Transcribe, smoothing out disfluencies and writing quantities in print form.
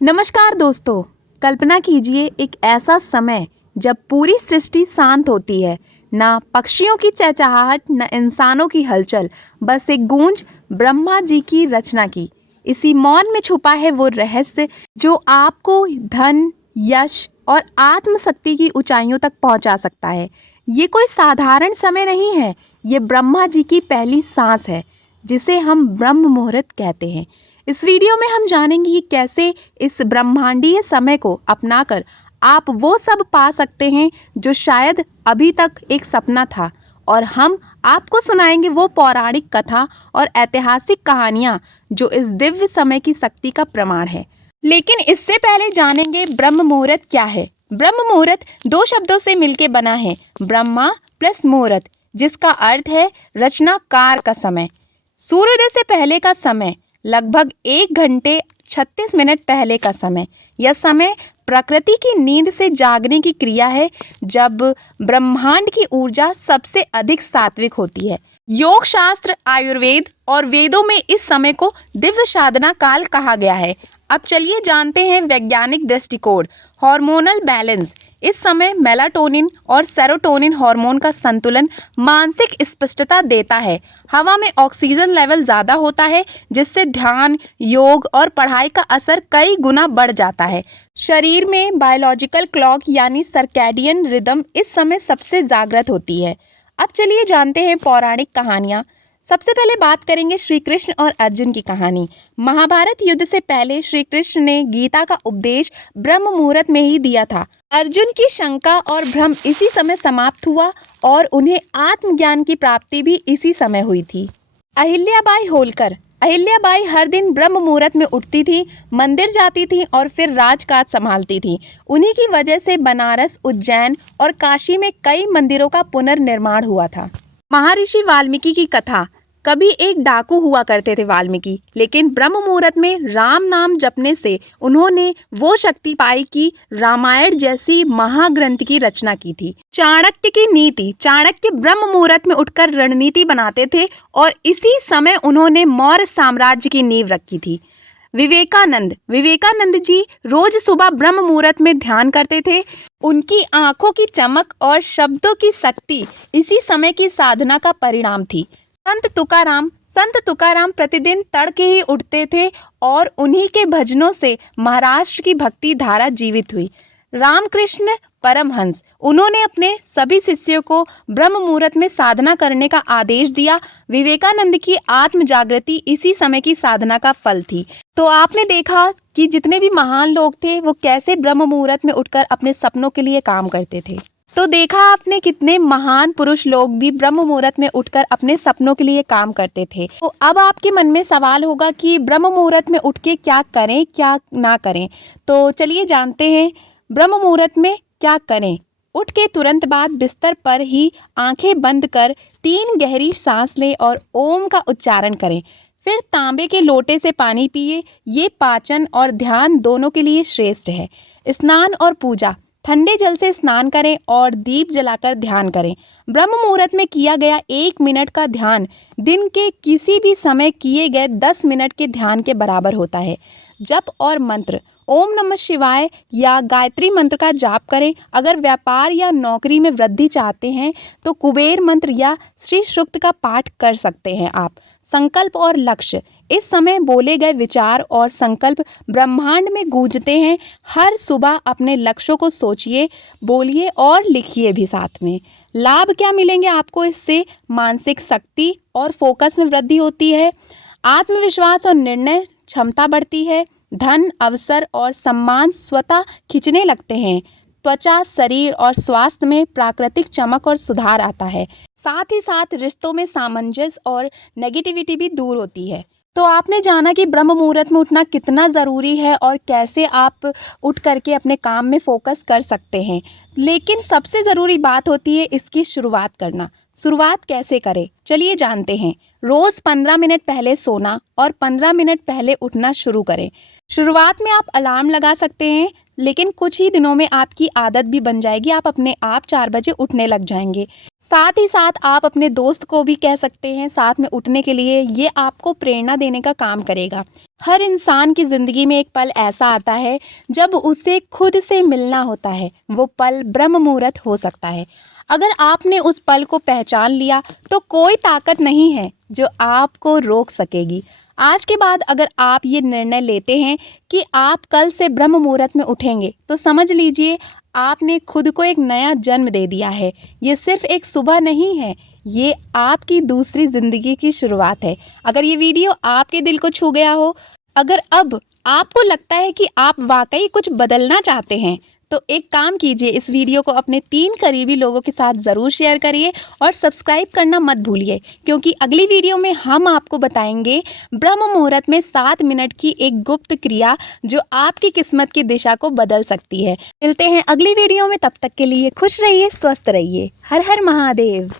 नमस्कार दोस्तों। कल्पना कीजिए एक ऐसा समय जब पूरी सृष्टि शांत होती है। ना पक्षियों की चहचहाहट, न इंसानों की हलचल, बस एक गूंज ब्रह्मा जी की रचना की। इसी मौन में छुपा है वो रहस्य जो आपको धन, यश और आत्मशक्ति की ऊंचाइयों तक पहुंचा सकता है। ये कोई साधारण समय नहीं है, ये ब्रह्मा जी की पहली सांस है, जिसे हम ब्रह्म मुहूर्त कहते हैं। इस वीडियो में हम जानेंगे कि कैसे इस ब्रह्मांडीय समय को अपनाकर आप वो सब पा सकते हैं जो शायद अभी तक एक सपना था, और हम आपको सुनाएंगे वो पौराणिक कथा और ऐतिहासिक कहानियाँ जो इस दिव्य समय की शक्ति का प्रमाण है। लेकिन इससे पहले जानेंगे ब्रह्म मुहूर्त क्या है। ब्रह्म मुहूर्त दो शब्दों से मिलकर बना है, ब्रह्मा प्लस मुहूर्त, जिसका अर्थ है रचनाकार का समय। सूर्योदय से पहले का समय, लगभग 1 घंटे 36 मिनट पहले का समय। यह समय प्रकृति की नींद से जागने की क्रिया है, जब ब्रह्मांड की ऊर्जा सबसे अधिक सात्विक होती है। योग शास्त्र, आयुर्वेद और वेदों में इस समय को दिव्य साधना काल कहा गया है। अब चलिए जानते हैं वैज्ञानिक दृष्टिकोण। हार्मोनल बैलेंस, इस समय मेलाटोनिन और सेरोटोनिन हार्मोन का संतुलन मानसिक स्पष्टता देता है। हवा में ऑक्सीजन लेवल ज़्यादा होता है, जिससे ध्यान, योग और पढ़ाई का असर कई गुना बढ़ जाता है। शरीर में बायोलॉजिकल क्लॉक यानी सर्कैडियन रिदम इस समय सबसे जागृत होती है। अब चलिए जानते हैं पौराणिक कहानियाँ। सबसे पहले बात करेंगे श्री कृष्ण और अर्जुन की कहानी। महाभारत युद्ध से पहले श्री कृष्ण ने गीता का उपदेश ब्रह्म मुहूर्त में ही दिया था। अर्जुन की शंका और भ्रम इसी समय समाप्त हुआ और उन्हें आत्मज्ञान की प्राप्ति भी इसी समय हुई थी। अहिल्याबाई होलकर, अहिल्याबाई हर दिन ब्रह्म मुहूर्त में उठती थी, मंदिर जाती थी और फिर राजकाज संभालती थी। उन्हीं की वजह से बनारस, उज्जैन और काशी में कई मंदिरों का पुनर्निर्माण हुआ था। महर्षि वाल्मीकि की कथा। कभी एक डाकू हुआ करते थे वाल्मीकि, लेकिन ब्रह्म मुहूर्त में राम नाम जपने से उन्होंने वो शक्ति पाई कि रामायण जैसी महाग्रंथ की रचना की थी। चाणक्य की नीति, चाणक्य ब्रह्म मुहूर्त में उठकर रणनीति बनाते थे और इसी समय उन्होंने मौर्य साम्राज्य की नींव रखी थी। विवेकानंद, विवेकानंद जी रोज सुबह ब्रह्म मुहूर्त में ध्यान करते थे। उनकी आंखों की चमक और शब्दों की शक्ति इसी समय की साधना का परिणाम थी। संत तुकाराम प्रतिदिन तड़के ही उठते थे और उन्हीं के भजनों से महाराष्ट्र की भक्ति धारा जीवित हुई। रामकृष्ण परमहंस, उन्होंने अपने सभी शिष्यों को ब्रह्म मुहूर्त में साधना करने का आदेश दिया। विवेकानंद की आत्म जागृति इसी समय की साधना का फल थी। तो आपने देखा कि जितने भी महान लोग थे वो कैसे ब्रह्म मुहूर्त में उठकर अपने सपनों के लिए काम करते थे। तो देखा आपने कितने महान पुरुष लोग भी ब्रह्म मुहूर्त में उठकर अपने सपनों के लिए काम करते थे। तो अब आपके मन में सवाल होगा कि ब्रह्म मुहूर्त में उठ के क्या करें, क्या ना करें। तो चलिए जानते हैं ब्रह्म मुहूर्त में क्या करें। उठ के तुरंत बाद बिस्तर पर ही आंखें बंद कर 3 गहरी सांस लें और ओम का उच्चारण करें। फिर तांबे के लोटे से पानी पिए। ये पाचन और ध्यान दोनों के लिए श्रेष्ठ है। स्नान और पूजा, ठंडे जल से स्नान करें और दीप जलाकर ध्यान करें। ब्रह्म मुहूर्त में किया गया 1 मिनट का ध्यान दिन के किसी भी समय किए गए 10 मिनट के ध्यान के बराबर होता है। जप और मंत्र, ओम नमः शिवाय या गायत्री मंत्र का जाप करें। अगर व्यापार या नौकरी में वृद्धि चाहते हैं तो कुबेर मंत्र या श्री सूक्त का पाठ कर सकते हैं आप। संकल्प और लक्ष्य, इस समय बोले गए विचार और संकल्प ब्रह्मांड में गूंजते हैं। हर सुबह अपने लक्ष्यों को सोचिए, बोलिए और लिखिए भी साथ में। लाभ क्या मिलेंगे आपको इससे? मानसिक शक्ति और फोकस में वृद्धि होती है। आत्मविश्वास और निर्णय क्षमता बढ़ती है। धन, अवसर और सम्मान स्वतः खिंचने लगते हैं। त्वचा, शरीर और स्वास्थ्य में प्राकृतिक चमक और सुधार आता है। साथ ही साथ रिश्तों में सामंजस्य और नेगेटिविटी भी दूर होती है। तो आपने जाना कि ब्रह्म मुहूर्त में उठना कितना ज़रूरी है और कैसे आप उठ करके अपने काम में फोकस कर सकते हैं। लेकिन सबसे ज़रूरी बात होती है इसकी शुरुआत करना। शुरुआत कैसे करें, चलिए जानते हैं। रोज़ 15 मिनट पहले सोना और 15 मिनट पहले उठना शुरू करें। शुरुआत में आप अलार्म लगा सकते हैं, लेकिन कुछ ही दिनों में आपकी आदत भी बन जाएगी, आप अपने आप 4 बजे उठने लग जाएंगे। साथ ही साथ आप अपने दोस्त को भी कह सकते हैं साथ में उठने के लिए, ये आपको प्रेरणा देने का काम करेगा। हर इंसान की ज़िंदगी में एक पल ऐसा आता है जब उसे खुद से मिलना होता है, वो पल ब्रह्म मुहूर्त हो सकता है। अगर आपने उस पल को पहचान लिया तो कोई ताकत नहीं है जो आपको रोक सकेगी। आज के बाद अगर आप ये निर्णय लेते हैं कि आप कल से ब्रह्म मुहूर्त में उठेंगे, तो समझ लीजिए आपने खुद को एक नया जन्म दे दिया है। ये सिर्फ एक सुबह नहीं है, ये आपकी दूसरी ज़िंदगी की शुरुआत है। अगर ये वीडियो आपके दिल को छू गया हो, अगर अब आपको लगता है कि आप वाकई कुछ बदलना चाहते हैं, तो एक काम कीजिए, इस वीडियो को अपने 3 करीबी लोगों के साथ ज़रूर शेयर करिए और सब्सक्राइब करना मत भूलिए, क्योंकि अगली वीडियो में हम आपको बताएंगे ब्रह्म मुहूर्त में 7 मिनट की एक गुप्त क्रिया जो आपकी किस्मत की दिशा को बदल सकती है। मिलते हैं अगली वीडियो में, तब तक के लिए खुश रहिए, स्वस्थ रहिए। हर हर महादेव।